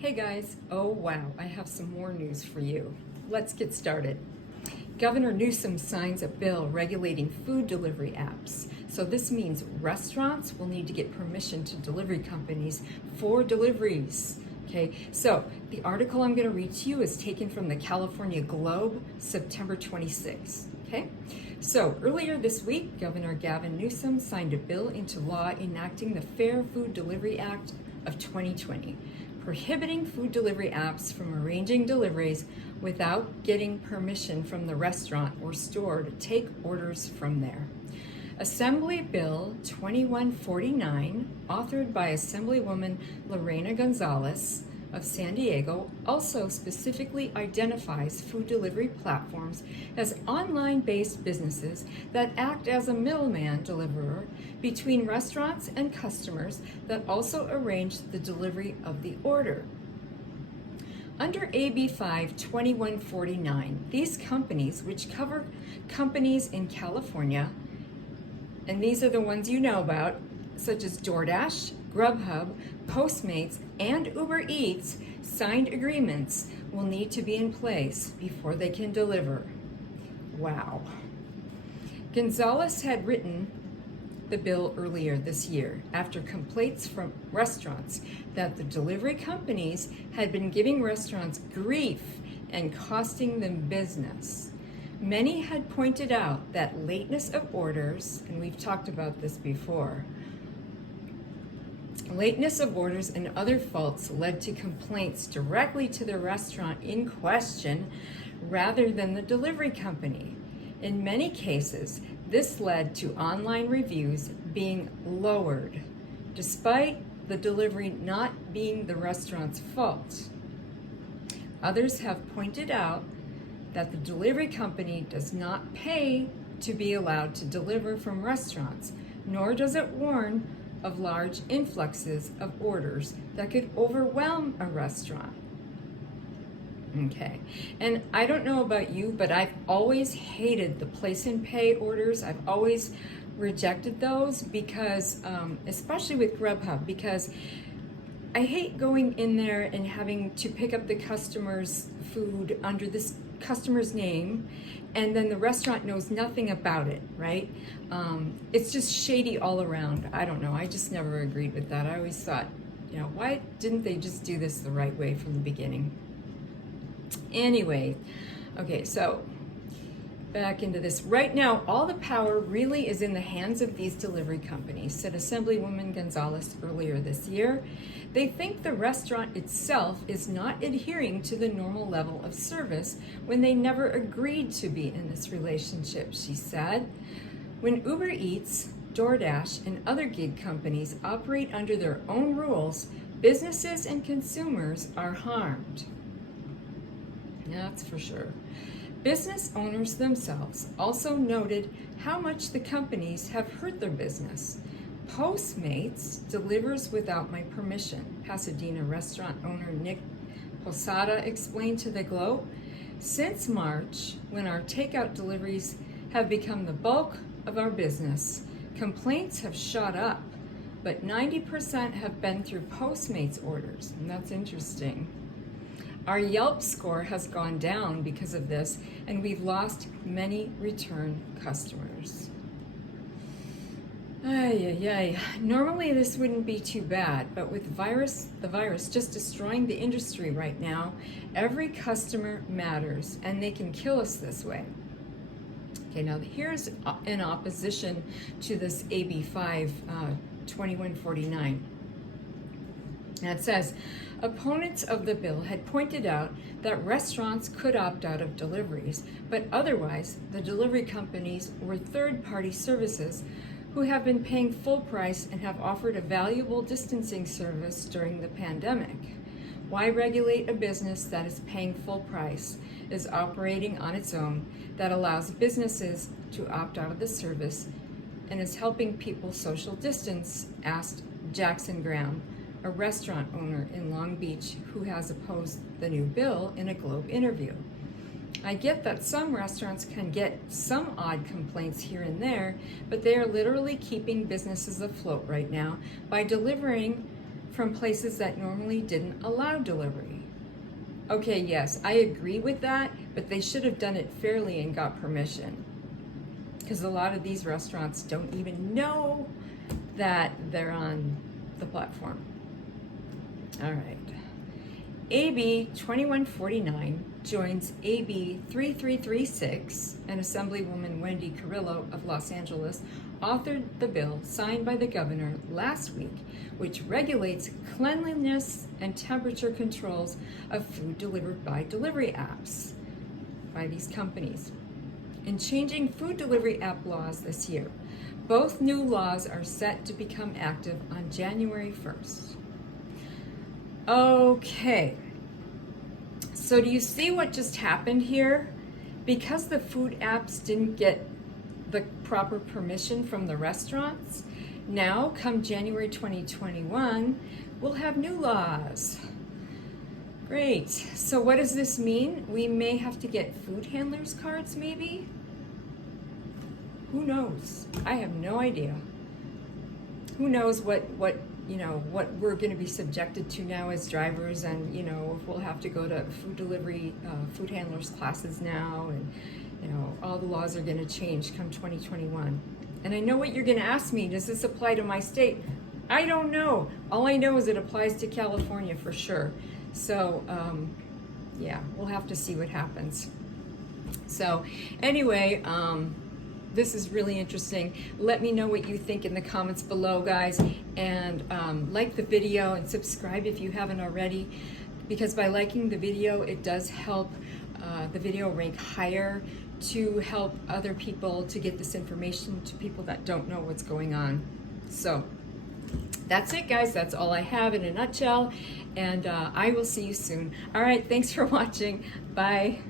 Hey guys, oh wow, I have some more news for you. Let's get started. Governor Newsom signs a bill regulating food delivery apps. So this means restaurants will need to get permission to delivery companies for deliveries. Okay, so the article I'm going to read to you is taken from the California Globe, September 26. Okay, so earlier this week, Governor Gavin Newsom signed a bill into law enacting the Fair Food Delivery Act of 2020, prohibiting food delivery apps from arranging deliveries without getting permission from the restaurant or store to take orders from there. Assembly Bill 2149, authored by Assemblywoman Lorena Gonzalez of San Diego, also specifically identifies food delivery platforms as online-based businesses that act as a middleman deliverer between restaurants and customers that also arrange the delivery of the order. Under AB 5 2149, these companies, which cover companies in California, and these are the ones you know about, such as DoorDash, GrubHub, Postmates, and Uber Eats, signed agreements will need to be in place before they can deliver. Wow. Gonzalez had written the bill earlier this year after complaints from restaurants that the delivery companies had been giving restaurants grief and costing them business. Many had pointed out that lateness of orders, and we've talked about this before, lateness of orders and other faults led to complaints directly to the restaurant in question rather than the delivery company. In many cases, this led to online reviews being lowered, despite the delivery not being the restaurant's fault. Others have pointed out that the delivery company does not pay to be allowed to deliver from restaurants, nor does it warn of large influxes of orders that could overwhelm a restaurant. Okay, and I don't know about you, but I've always hated the place and pay orders. I've always rejected those because, especially with GrubHub, because I hate going in there and having to pick up the customer's food under this customer's name, and then the restaurant knows nothing about it, right? It's just shady all around. I don't know. I just never agreed with that. I always thought, why didn't they just do this the right way from the beginning? Anyway, okay, so back into this. Right now, all the power really is in the hands of these delivery companies, said Assemblywoman Gonzalez earlier this year. They think the restaurant itself is not adhering to the normal level of service when they never agreed to be in this relationship, she said. When Uber Eats, DoorDash, and other gig companies operate under their own rules, businesses and consumers are harmed. That's for sure. Business owners themselves also noted how much the companies have hurt their business. Postmates delivers without my permission, Pasadena restaurant owner Nick Posada explained to the Globe. Since March, when our takeout deliveries have become the bulk of our business, complaints have shot up, but 90% have been through Postmates orders, and that's interesting. Our Yelp score has gone down because of this, and we've lost many return customers. Normally this wouldn't be too bad, but with the virus just destroying the industry right now, every customer matters, and they can kill us this way. Okay, now here's an opposition to this AB 5 2149. And it says, opponents of the bill had pointed out that restaurants could opt out of deliveries, but otherwise the delivery companies were third-party services who have been paying full price and have offered a valuable distancing service during the pandemic. Why regulate a business that is paying full price, is operating on its own, that allows businesses to opt out of the service, and is helping people social distance, asked Jackson Graham, a restaurant owner in Long Beach who has opposed the new bill in a Globe interview. I get that some restaurants can get some odd complaints here and there, but they are literally keeping businesses afloat right now by delivering from places that normally didn't allow delivery. Okay, yes, I agree with that, but they should have done it fairly and got permission. Because a lot of these restaurants don't even know that they're on the platform. All right. AB 2149 joins AB 3336, and Assemblywoman Wendy Carrillo of Los Angeles authored the bill signed by the governor last week, which regulates cleanliness and temperature controls of food delivered by delivery apps by these companies, and changing food delivery app laws this year. Both new laws are set to become active on January 1st. Okay, so do you see what just happened here? Because the food apps didn't get the proper permission from the restaurants, now come January 2021, we'll have new laws. Great, so what does this mean? We may have to get food handlers cards maybe? Who knows? I have no idea. Who knows what we're going to be subjected to now as drivers, and if we'll have to go to food delivery, food handlers classes now, and all the laws are going to change come 2021. And I know what you're going to ask me, does this apply to my state? I don't know. All I know is it applies to California for sure. So yeah, we'll have to see what happens. So anyway, this is really interesting. Let me know what you think in the comments below, guys, and like the video and subscribe if you haven't already, because by liking the video, it does help the video rank higher to help other people to get this information to people that don't know what's going on. So that's it, guys. That's all I have in a nutshell, and I will see you soon. All right, thanks for watching. Bye.